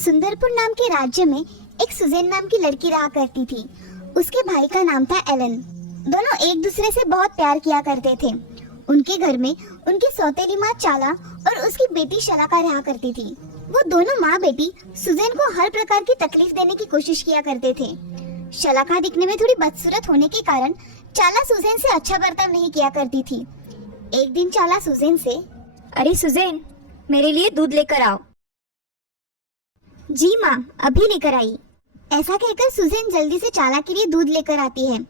सुंदरपुर नाम के राज्य में एक सुजेन नाम की लड़की रहा करती थी। उसके भाई का नाम था एलन। दोनों एक दूसरे से बहुत प्यार किया करते थे। उनके घर में उनकी सौतेली माँ चाला और उसकी बेटी शलाका रहा करती थी। वो दोनों माँ बेटी सुजेन को हर प्रकार की तकलीफ देने की कोशिश किया करते थे। शलाका दिखने में थोड़ी बदसूरत होने के कारण चाला सुजेन से अच्छा बर्ताव नहीं किया करती थी। एक दिन चाला सुजेन से, अरे सुजेन, मेरे लिए दूध लेकर आओ। जी माँ, अभी लेकर आई। ऐसा कहकर सुजेन जल्दी से चाला के लिए दूध लेकर आती है।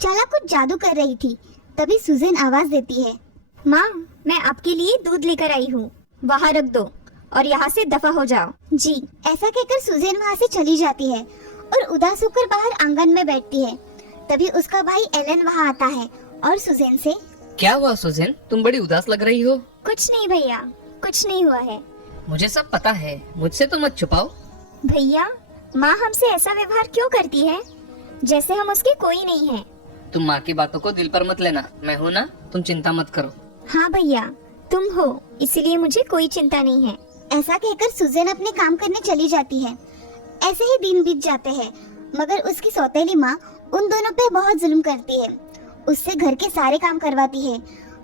चाला कुछ जादू कर रही थी। तभी सुजेन आवाज देती है, माँ, मैं आपके लिए दूध लेकर आई हूँ, वहाँ रख दो और यहाँ से दफा हो जाओ। जी। ऐसा कहकर सुजेन वहाँ से चली जाती है और उदास होकर बाहर आंगन में बैठती है। तभी उसका भाई एलन वहाँ आता है और सुजेन से, क्या हुआ सुजेन, तुम बड़ी उदास लग रही हो। कुछ नहीं भैया, कुछ नहीं हुआ है। मुझे सब पता है, मुझसे तो मत छुपाओ। भैया, माँ हमसे ऐसा व्यवहार क्यों करती है, जैसे हम उसके कोई नहीं है। तुम माँ की बातों को दिल पर मत लेना, मैं हूँ ना, तुम चिंता मत करो। हाँ भैया, तुम हो, इसलिए मुझे कोई चिंता नहीं है। ऐसा कहकर सुजेन अपने काम करने चली जाती है। ऐसे ही दिन बीत जाते हैं, मगर उसकी सौतेली माँ उन दोनों पे बहुत जुल्म करती है। उससे घर के सारे काम करवाती है।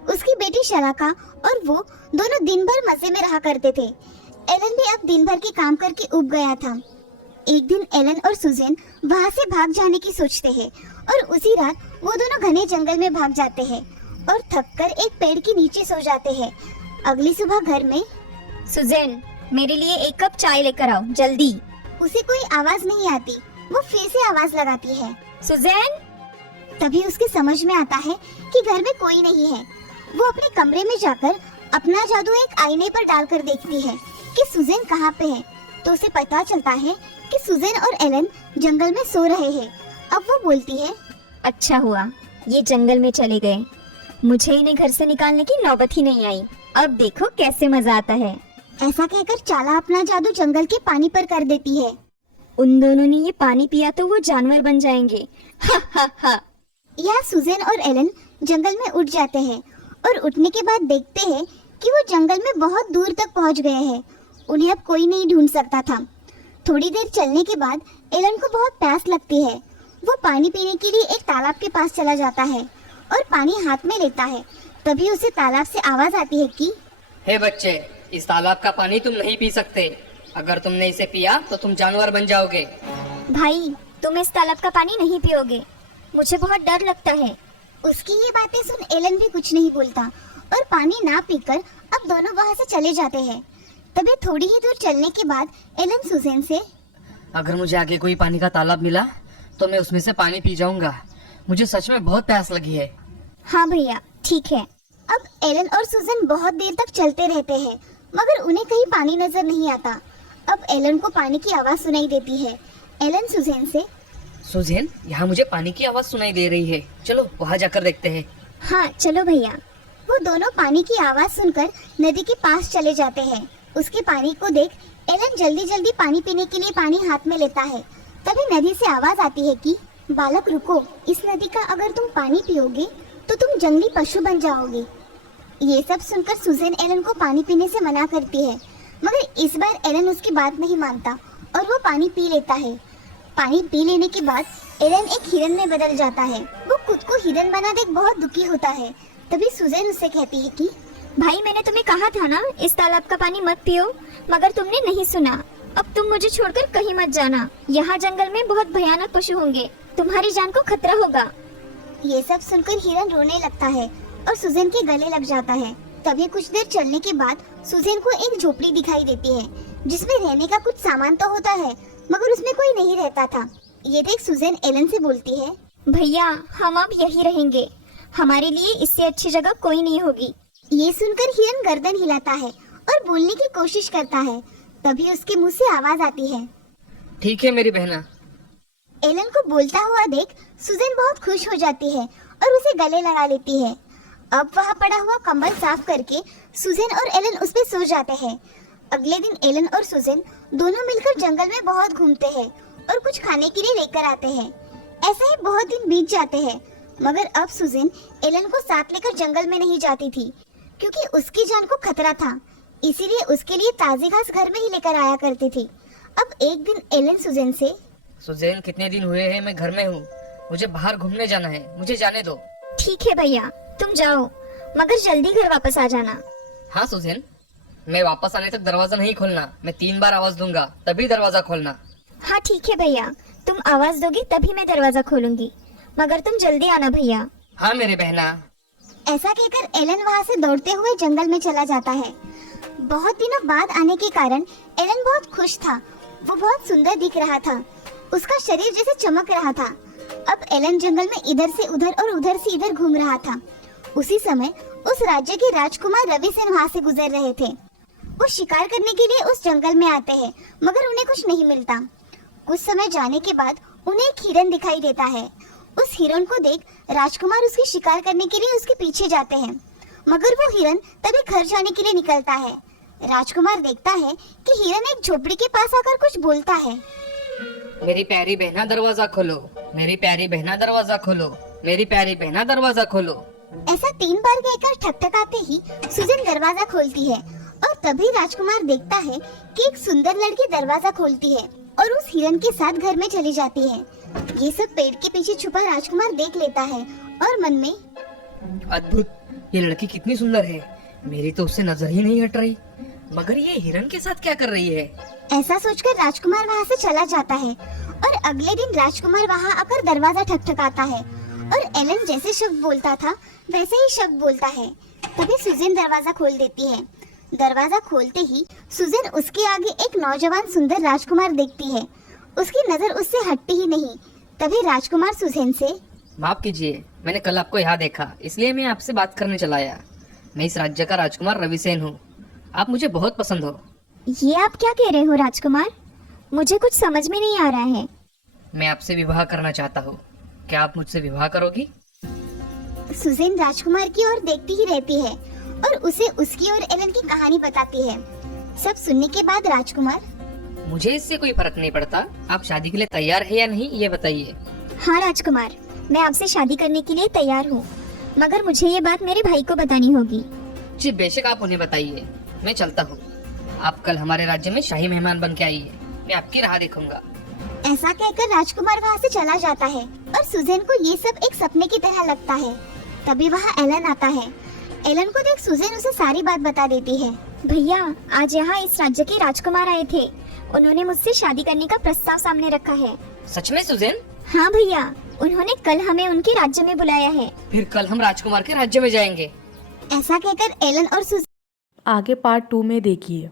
उसकी बेटी शलाका और वो दोनों दिन भर मजे में रहा करते थे। एलन भी अब दिन भर के काम करके उब गया था। एक दिन एलन और सुजेन वहाँ से भाग जाने की सोचते हैं और उसी रात वो दोनों घने जंगल में भाग जाते हैं और थककर एक पेड़ के नीचे सो जाते हैं। अगली सुबह घर में, सुजेन, मेरे लिए एक कप चाय लेकर आओ जल्दी। उसे कोई आवाज नहीं आती। वो फिर से आवाज लगाती है, सुजेन। तभी उसके समझ में आता है कि घर में कोई नहीं है। वो अपने कमरे में जाकर अपना जादू एक आईने पर डालकर देखती है कि सुजेन कहाँ पे है। तो उसे पता चलता है कि सुजेन और एलन जंगल में सो रहे हैं। अब वो बोलती है, अच्छा हुआ ये जंगल में चले गए, मुझे इन्हें घर से निकालने की नौबत ही नहीं आई। अब देखो कैसे मजा आता है। ऐसा कहकर चाला अपना जादू जंगल के पानी पर कर देती है। उन दोनों ने ये पानी पिया तो वो जानवर बन जाएंगे। हा हा हा। यहाँ सुजेन और एलन जंगल में उठ जाते हैं और उठने के बाद देखते हैं कि वो जंगल में बहुत दूर तक पहुँच गए हैं। उन्हें अब कोई नहीं ढूंढ सकता था। थोड़ी देर चलने के बाद एलन को बहुत प्यास लगती है। वो पानी पीने के लिए एक तालाब के पास चला जाता है और पानी हाथ में लेता है। तभी उसे तालाब से आवाज आती है कि, हे बच्चे, इस तालाब का पानी तुम नहीं पी सकते। अगर तुमने इसे पिया तो तुम जानवर बन जाओगे। भाई, तुम इस तालाब का पानी नहीं पियोगे, मुझे बहुत डर लगता है। उसकी ये बातें सुन एलन भी कुछ नहीं बोलता और पानी ना पीकर अब दोनों वहाँ से चले जाते हैं। तभी थोड़ी ही दूर चलने के बाद एलन सुजेन से, अगर मुझे आगे कोई पानी का तालाब मिला तो मैं उसमें से पानी पी जाऊंगा। मुझे सच में बहुत प्यास लगी है। हाँ भैया, ठीक है। अब एलन और सुजेन बहुत देर तक चलते रहते हैं, मगर उन्हें कहीं पानी नजर नहीं आता। अब एलन को पानी की आवाज सुनाई देती है। एलन सुजेन से, सुजेन, यहाँ मुझे पानी की आवाज सुनाई दे रही है, चलो वहाँ जाकर देखते हैं। हाँ चलो भैया। वो दोनों पानी की आवाज सुनकर नदी के पास चले जाते हैं। उसके पानी को देख एलन जल्दी जल्दी पानी पीने के लिए पानी हाथ में लेता है। तभी नदी से आवाज आती है कि, बालक रुको, इस नदी का अगर तुम पानी पियोगे तो तुम जंगली पशु बन जाओगे। ये सब सुनकर सुजेन एलन को पानी पीने से मना करती है, मगर इस बार एलन उसकी बात नहीं मानता और वो पानी पी लेता है। पानी पी लेने के बाद एलन एक हिरन में बदल जाता है। वो खुद को हिरन बना देख बहुत दुखी होता है। तभी सुजेन उससे कहती है कि, भाई, मैंने तुम्हें कहा था ना इस तालाब का पानी मत पियो, मगर तुमने नहीं सुना। अब तुम मुझे छोड़कर कहीं मत जाना। यहाँ जंगल में बहुत भयानक पशु होंगे, तुम्हारी जान को खतरा होगा। ये सब सुनकर हिरन रोने लगता है और सुजेन के गले लग जाता है। तभी कुछ देर चलने के बाद सुजेन को एक झोपड़ी दिखाई देती है, जिसमें रहने का कुछ सामान तो होता है, मगर उसमें कोई नहीं रहता था। ये देख सुजेन एलन से बोलती है, भैया, हम अब यही रहेंगे, हमारे लिए इससे अच्छी जगह कोई नहीं होगी। ये सुनकर हिरन गर्दन हिलाता है और बोलने की कोशिश करता है। तभी उसके मुंह से आवाज आती है, ठीक है मेरी बहना। एलन को बोलता हुआ देख सुजेन बहुत खुश हो जाती है और उसे गले लगा लेती है। अब वहाँ पड़ा हुआ कंबल साफ करके सुजेन और एलन उस पे सो जाते हैं। अगले दिन एलन और सुजेन दोनों मिलकर जंगल में बहुत घूमते हैं और कुछ खाने के लिए लेकर आते हैं। ऐसे ही बहुत दिन बीत जाते हैं, मगर अब सुजेन एलन को साथ लेकर जंगल में नहीं जाती थी, क्योंकि उसकी जान को खतरा था। इसीलिए उसके लिए ताजी घास घर में ही लेकर आया करती थी। अब एक दिन एलन सुजैन से, सुजैन कितने दिन हुए हैं मैं घर में हूँ, मुझे बाहर घूमने जाना है, मुझे जाने दो। ठीक है भैया, तुम जाओ, मगर जल्दी घर वापस आ जाना। हाँ सुजैन, मैं वापस आने तक दरवाजा नहीं खोलना, मैं 3 बार आवाज दूंगा तभी दरवाजा खोलना। हाँ ठीक है भैया, तुम आवाज दोगी तभी मैं दरवाजा खोलूंगी, मगर तुम जल्दी आना भैया। हाँ मेरे बहना। ऐसा कहकर एलन वहाँ से दौड़ते हुए जंगल में चला जाता है। बहुत दिनों बाद आने के कारण एलन बहुत खुश था। वो बहुत सुंदर दिख रहा था, उसका शरीर जैसे चमक रहा था। अब एलन जंगल में इधर से उधर और उधर से इधर घूम रहा था। उसी समय उस राज्य के राजकुमार रविसेन वहाँ से गुजर रहे थे। वो शिकार करने के लिए उस जंगल में आते हैं, मगर उन्हें कुछ नहीं मिलता। कुछ समय जाने के बाद उन्हें एक हिरन दिखाई देता है। उस हिरन को देख राजकुमार उसकी शिकार करने के लिए उसके पीछे जाते हैं, मगर वो हिरन तभी घर जाने के लिए निकलता है। राजकुमार देखता है कि हिरन एक झोपड़ी के पास आकर कुछ बोलता है। मेरी प्यारी बहना दरवाजा खोलो, मेरी प्यारी बहना दरवाजा खोलो, मेरी प्यारी बहना दरवाजा खोलो। ऐसा 3 बार कहकर ठकठकाते ही सुजैन दरवाजा खोलती है और तभी राजकुमार देखता है कि एक सुंदर लड़की दरवाजा खोलती है और उस हिरन के साथ घर में चली जाती है। ये सब पेड़ के पीछे छुपा राजकुमार देख लेता है और मन में, अद्भुत, ये लड़की कितनी सुंदर है, मेरी तो उससे नजर ही नहीं हट रही, मगर ये हिरन के साथ क्या कर रही है। ऐसा सोचकर राजकुमार वहाँ से चला जाता है और अगले दिन राजकुमार वहाँ आकर दरवाजा ठकठकाता है और एलन जैसे शब्द बोलता था वैसे ही शब्द बोलता है। तभी सुजैन दरवाजा खोल देती है। दरवाजा खोलते ही सुजैन उसके आगे एक नौजवान सुंदर राजकुमार देखती है। उसकी नजर उससे हटती ही नहीं। तभी राजकुमार सुजैन से, माफ कीजिए, मैंने कल आपको यहाँ देखा, इसलिए मैं आपसे बात करने चला आया। मैं इस राज्य का राजकुमार रविसेन हूँ, आप मुझे बहुत पसंद हो। ये आप क्या कह रहे हो राजकुमार? मुझे कुछ समझ में नहीं आ रहा है। मैं आपसे विवाह करना चाहता हूँ, क्या आप मुझसे विवाह करोगी? सुजैन राजकुमार की ओर देखती ही रहती है और उसे उसकी और एलन की कहानी बताती है। सब सुनने के बाद राजकुमार, मुझे इससे कोई फर्क नहीं पड़ता, आप शादी के लिए तैयार है या नहीं ये बताइए। हाँ राजकुमार, मैं आपसे शादी करने के लिए तैयार हूँ, मगर मुझे ये बात मेरे भाई को बतानी होगी। जी बेशक, आप उन्हें बताइए, मैं चलता हूँ। आप कल हमारे राज्य में शाही मेहमान बन के आइए, मैं आपकी राह देखूंगा। ऐसा कहकर राजकुमार वहाँ से चला जाता है और सुजैन को ये सब एक सपने की तरह लगता है। तभी वहाँ एलन आता है। एलन को देख सुजैन उसे सारी बात बता देती है। भैया, आज यहाँ इस राज्य के राजकुमार आए थे, उन्होंने मुझसे शादी करने का प्रस्ताव सामने रखा है। सच में सुजैन? हाँ भैया, उन्होंने कल हमें उनके राज्य में बुलाया है। फिर कल हम राजकुमार के राज्य में जाएंगे। ऐसा कहकर एलन और सुजैन आगे पार्ट 2 में देखिए।